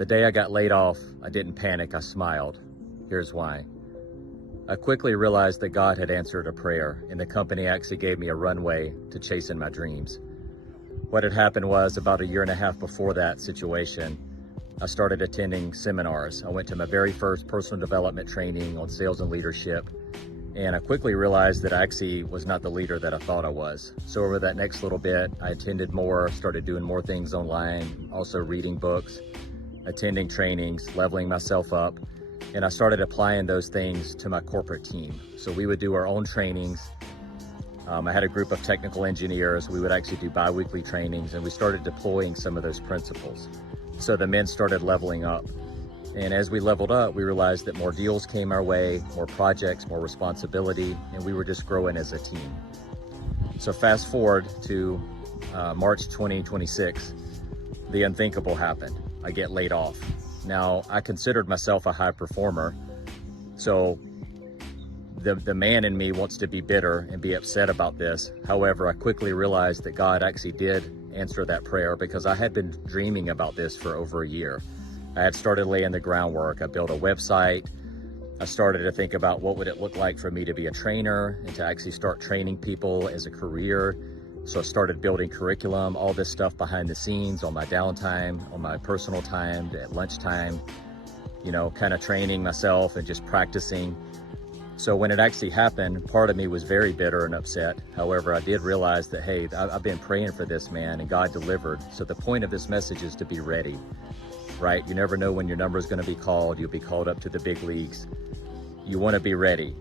The day I got laid off, I didn't panic, I smiled. Here's why. I quickly realized that God had answered a prayer, and the company actually gave me a runway to chasing my dreams. What had happened was, about a year and a half before that situation, I started attending seminars. I went to my very first personal development training on sales and leadership, and I quickly realized that I actually was not the leader that I thought I was. So over that next little bit, I attended more, started doing more things online, also reading books, attending trainings, leveling myself up, and I started applying those things to my corporate team. So we would do our own trainings. I had a group of technical engineers. We would actually do bi-weekly trainings, and we started deploying some of those principles. So the men started leveling up. And as we leveled up, we realized that more deals came our way, more projects, more responsibility, and we were just growing as a team. So fast forward to March 2026, the unthinkable happened. I get laid off. Now, I considered myself a high performer, so the man in me wants to be bitter and be upset about this. However, I quickly realized that God actually did answer that prayer, because I had been dreaming about this for over a year. I had started laying the groundwork. I built a website. I started to think about what would it look like for me to be a trainer and to actually start training people as a career. So I started building curriculum, all this stuff behind the scenes, on my downtime, on my personal time, at lunchtime, kind of training myself and just practicing. So when it actually happened, part of me was very bitter and upset. However, I did realize that, hey, I've been praying for this, man, and God delivered. So the point of this message is to be ready, right? You never know when your number is going to be called. You'll be called up to the big leagues. You want to be ready.